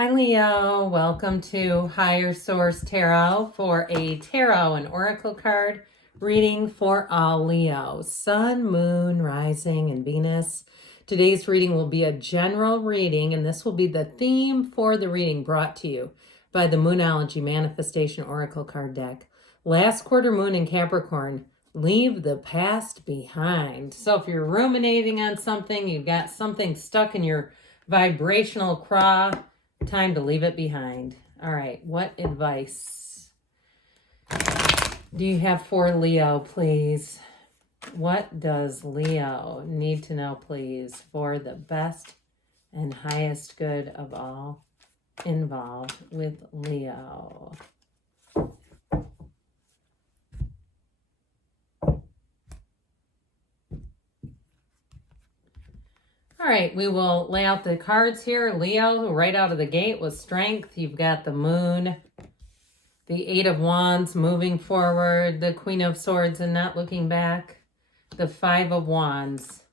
Hi Leo, welcome to Higher Source Tarot for a tarot and oracle card reading for all Leos, Sun, Moon, Rising, and Venus. Today's reading will be a general reading, and this will be the theme for the reading brought to you by the Moonology Manifestation Oracle card deck. Last quarter moon in Capricorn, leave the past behind. So if you're ruminating on something, you've got something stuck in your vibrational craw, time to leave it behind. All right, what advice do you have for Leo, please? What does Leo need to know, please, for the best and highest good of all involved with Leo? All right, we will lay out the cards here. Leo, right out of the gate with strength. You've got the moon, the 8 of Wands moving forward, the Queen of Swords and not looking back, the 5 of Wands,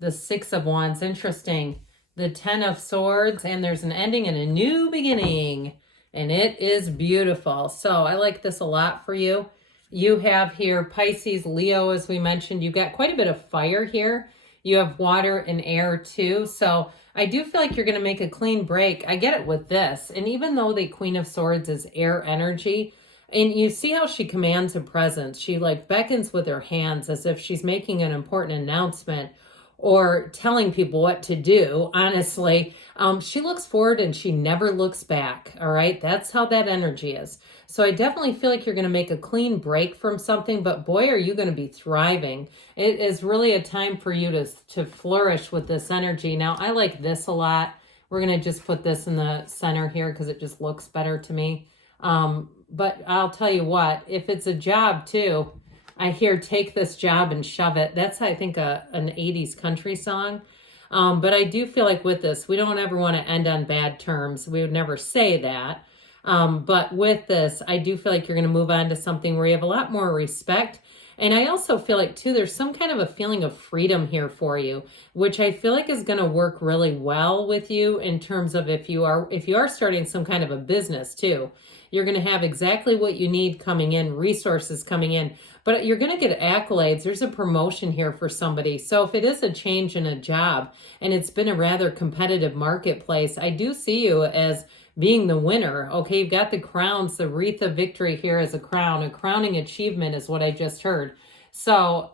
the 6 of Wands, interesting, the 10 of Swords, and there's an ending and a new beginning, and it is beautiful. So I like this a lot for you. You have here Pisces, Leo, as we mentioned. You've got quite a bit of fire here. You have water and air too. So I do feel like you're going to make a clean break. I get it with this. And even though the Queen of Swords is air energy, and you see how she commands a presence, she like beckons with her hands as if she's making an important announcement or telling people what to do. Honestly, she looks forward and she never looks back. All right. That's how that energy is. So I definitely feel like you're going to make a clean break from something, but boy, are you going to be thriving. It is really a time for you to flourish with this energy. Now, I like this a lot. We're going to just put this in the center here because it just looks better to me. But I'll tell you what, if it's a job too, I hear take this job and shove it. That's, I think, an 80s country song. But I do feel like with this, we don't ever want to end on bad terms. We would never say that. But with this, I do feel like you're going to move on to something where you have a lot more respect. And I also feel like, too, there's some kind of a feeling of freedom here for you, which I feel like is going to work really well with you in terms of if you are starting some kind of a business, too. You're going to have exactly what you need coming in, resources coming in, but you're going to get accolades. There's a promotion here for somebody. So if it is a change in a job and it's been a rather competitive marketplace, I do see you as being the winner. Okay, you've got the crowns, the wreath of victory here as a crown. A crowning achievement is what I just heard. So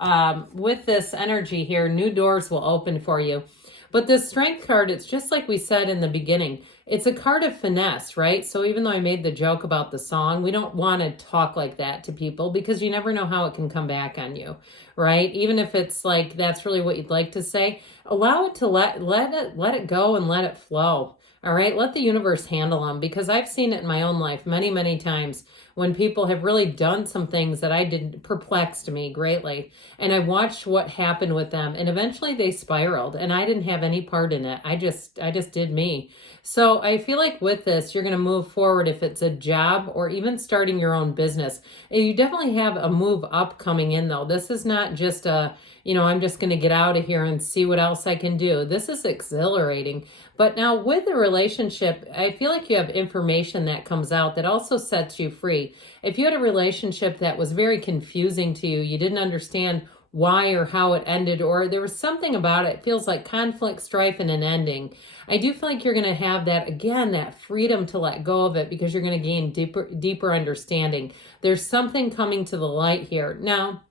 with this energy here, new doors will open for you. But this strength card, it's just like we said in the beginning. It's a card of finesse, right? So even though I made the joke about the song, we don't want to talk like that to people because you never know how it can come back on you, right? Even if it's like that's really what you'd like to say, allow it to let it go and let it flow. All right, let the universe handle them, because I've seen it in my own life many, many times when people have really done some things that I did perplexed me greatly. And I watched what happened with them, and eventually they spiraled and I didn't have any part in it. I just did me. So I feel like with this, you're going to move forward if it's a job or even starting your own business. And you definitely have a move up coming in though. This is not just I'm just going to get out of here and see what else I can do. This is exhilarating. But now with the relationship, I feel like you have information that comes out that also sets you free. If you had a relationship that was very confusing to you, you didn't understand why or how it ended, or there was something about it, feels like conflict, strife, and an ending. I do feel like you're going to have that, again, that freedom to let go of it because you're going to gain deeper understanding. There's something coming to the light here. Now,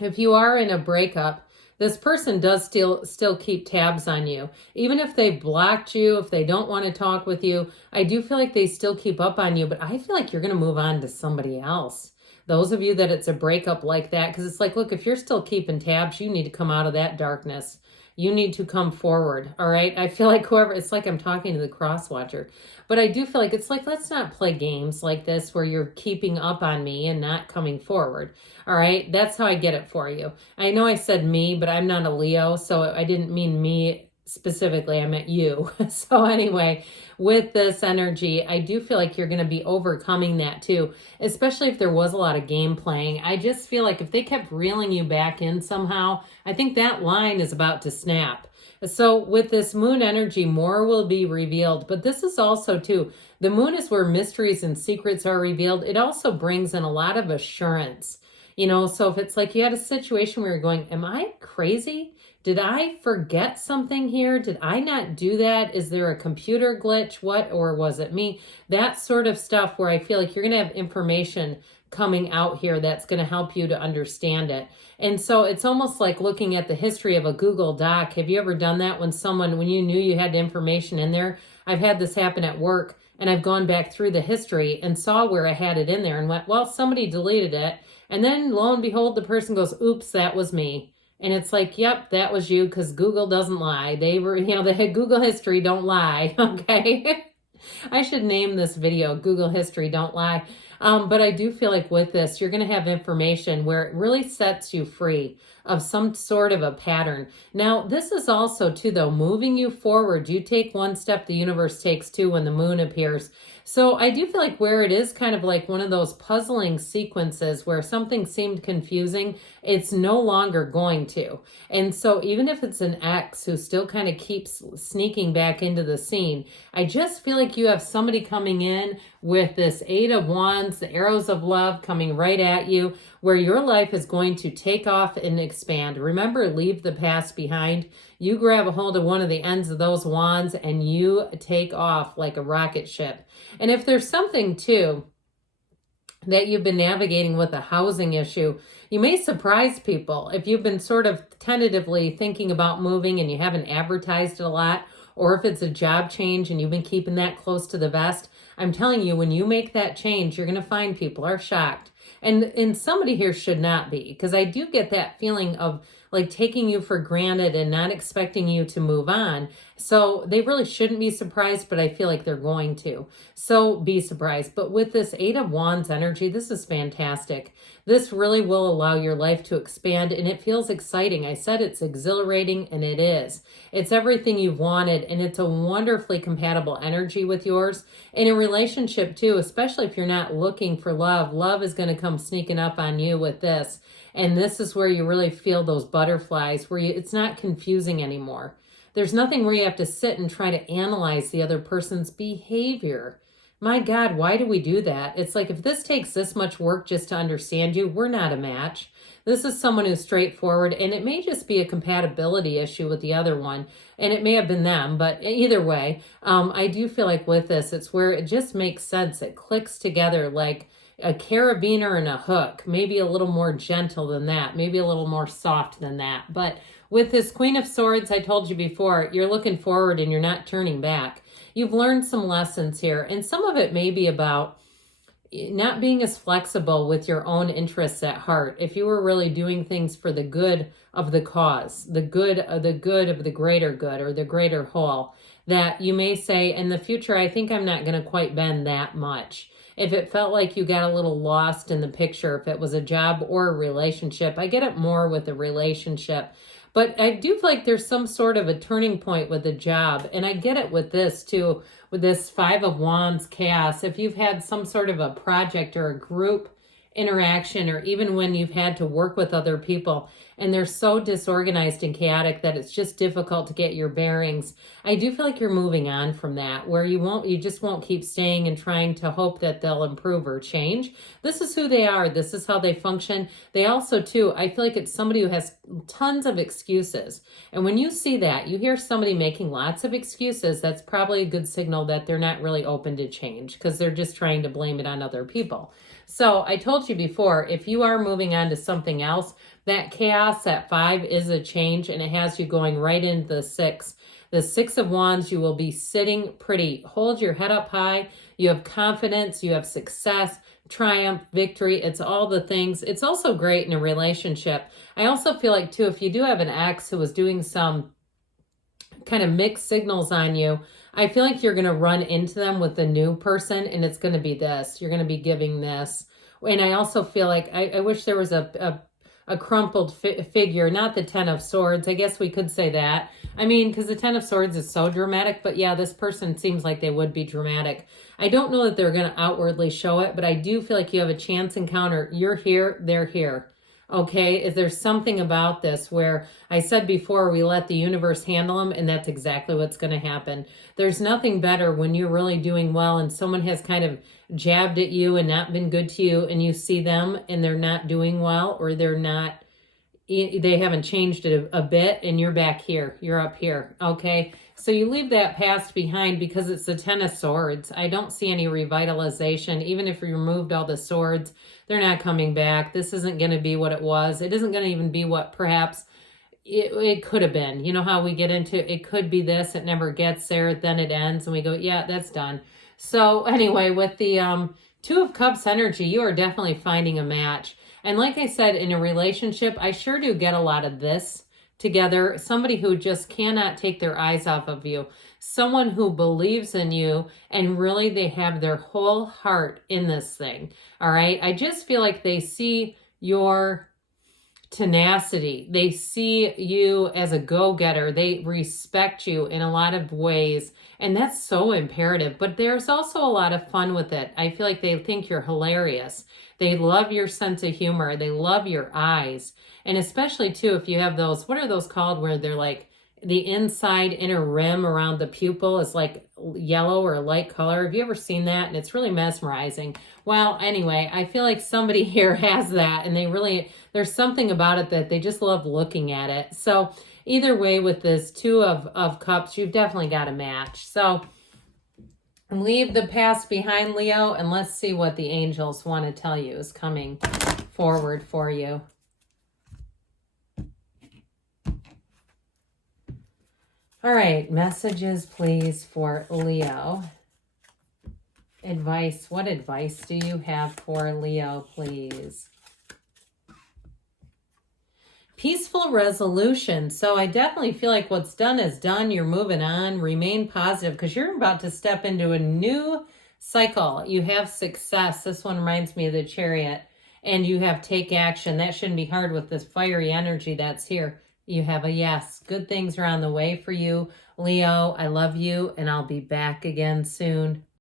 if you are in a breakup, this person does still keep tabs on you. Even if they blocked you, if they don't want to talk with you, I do feel like they still keep up on you, but I feel like you're going to move on to somebody else. Those of you that it's a breakup like that, because it's like, look, if you're still keeping tabs, you need to come out of that darkness. You need to come forward, all right? I feel like it's like I'm talking to the cross watcher. But I do feel like it's like, let's not play games like this where you're keeping up on me and not coming forward, all right? That's how I get it for you. I know I said me, but I'm not a Leo, so I didn't mean me specifically, I meant you. So anyway, with this energy, I do feel like you're going to be overcoming that too, especially if there was a lot of game playing. I just feel like if they kept reeling you back in somehow, I think that line is about to snap. So with this moon energy, more will be revealed. But this is also too, the moon is where mysteries and secrets are revealed. It also brings in a lot of assurance. So if it's like you had a situation where you're going, am I crazy? Did I forget something here? Did I not do that? Is there a computer glitch? What, or was it me? That sort of stuff where I feel like you're going to have information coming out here that's going to help you to understand it. And so it's almost like looking at the history of a Google Doc. Have you ever done that when you knew you had information in there? I've had this happen at work, and I've gone back through the history and saw where I had it in there and went, well, somebody deleted it. And then lo and behold, the person goes, oops, that was me. And it's like, yep, that was you, because Google doesn't lie. They were, the Google history don't lie, okay? I should name this video, Google history don't lie. But I do feel like with this, you're going to have information where it really sets you free of some sort of a pattern. Now, this is also too, though, moving you forward. You take one step, the universe takes two when the moon appears. So I do feel like where it is kind of like one of those puzzling sequences where something seemed confusing, it's no longer going to. And so even if it's an ex who still kind of keeps sneaking back into the scene, I just feel like you have somebody coming in with this Eight of Wands, the arrows of love coming right at you, where your life is going to take off and expand. Remember, leave the past behind. You grab a hold of one of the ends of those wands and you take off like a rocket ship. And if there's something too that you've been navigating with a housing issue, you may surprise people. If you've been sort of tentatively thinking about moving and you haven't advertised it a lot, or if it's a job change and you've been keeping that close to the vest, I'm telling you, when you make that change, you're going to find people are shocked. And somebody here should not be, because I do get that feeling of like taking you for granted and not expecting you to move on. So they really shouldn't be surprised, but I feel like they're going to. So be surprised. But with this Eight of Wands energy, this is fantastic. This really will allow your life to expand, and it feels exciting. I said it's exhilarating, and it is. It's everything you've wanted, and it's a wonderfully compatible energy with yours. In a relationship too, especially if you're not looking for love, love is going to come sneaking up on you with this. And this is where you really feel those butterflies, where it's not confusing anymore. There's nothing where you have to sit and try to analyze the other person's behavior. My God, why do we do that? It's like, if this takes this much work just to understand you, we're not a match. This is someone who's straightforward, and it may just be a compatibility issue with the other one, and it may have been them, but either way, I do feel like with this, it's where it just makes sense. It clicks together like a carabiner and a hook, maybe a little more gentle than that, maybe a little more soft than that. But with this Queen of Swords, I told you before, you're looking forward and you're not turning back. You've learned some lessons here, and some of it may be about not being as flexible with your own interests at heart. If you were really doing things for the good of the cause, the good of the greater good or the greater whole, that you may say, in the future, I think I'm not going to quite bend that much. If it felt like you got a little lost in the picture, if it was a job or a relationship, I get it more with a relationship. But I do feel like there's some sort of a turning point with the job. And I get it with this too, with this Five of Wands chaos. If you've had some sort of a project or a group interaction, or even when you've had to work with other people and they're so disorganized and chaotic that it's just difficult to get your bearings, I do feel like you're moving on from that, where you just won't keep staying and trying to hope that they'll improve or change. This is who they are. This is how they function. They also too, I feel like it's somebody who has tons of excuses. And when you see that, you hear somebody making lots of excuses, that's probably a good signal that they're not really open to change, because they're just trying to blame it on other people. So I told you before, if you are moving on to something else, that chaos, that 5 is a change, and it has you going right into the 6. The 6 of Wands, you will be sitting pretty. Hold your head up high. You have confidence. You have success, triumph, victory. It's all the things. It's also great in a relationship. I also feel like, too, if you do have an ex who was doing some kind of mixed signals on you, I feel like you're going to run into them with the new person, and it's going to be this. You're going to be giving this. And I also feel like I wish there was a crumpled figure, not the 10 of Swords. I guess we could say that. I mean, because the 10 of Swords is so dramatic, but yeah, this person seems like they would be dramatic. I don't know that they're going to outwardly show it, but I do feel like you have a chance encounter. You're here, they're here. Okay, is there something about this where I said before we let the universe handle them, and that's exactly what's going to happen. There's nothing better when you're really doing well and someone has kind of jabbed at you and not been good to you, and you see them and they're not doing well, or they haven't changed it a bit, and you're back here, you're up here. Okay, so you leave that past behind because it's the Ten of Swords. I don't see any revitalization. Even if you removed all the swords, they're not coming back. This isn't going to be what it was. It isn't going to even be what perhaps it could have been. You know how we get into it could be this, it never gets there, then it ends, and we go, yeah, that's done. So anyway, with the Two of Cups energy, you are definitely finding a match. And like I said, in a relationship, I sure do get a lot of this together. Somebody who just cannot take their eyes off of you. Someone who believes in you, and really they have their whole heart in this thing. All right. I just feel like they see your tenacity. They see you as a go-getter. They respect you in a lot of ways. And that's so imperative. But there's also a lot of fun with it. I feel like they think you're hilarious. They love your sense of humor. They love your eyes. And especially too, if you have those, what are those called, where they're like the inside inner rim around the pupil is like yellow or light color. Have you ever seen that? And it's really mesmerizing. Well, anyway, I feel like somebody here has that, and there's something about it that they just love looking at it. So either way, with this Two of Cups, you've definitely got a match. So leave the past behind, Leo, and let's see what the angels want to tell you is coming forward for you. All right, messages, please, for Leo. Advice. What advice do you have for Leo, please? Peaceful resolution. So I definitely feel like what's done is done. You're moving on. Remain positive because you're about to step into a new cycle. You have success. This one reminds me of the Chariot. And you have take action. That shouldn't be hard with this fiery energy that's here. You have a yes. Good things are on the way for you, Leo. I love you, and I'll be back again soon.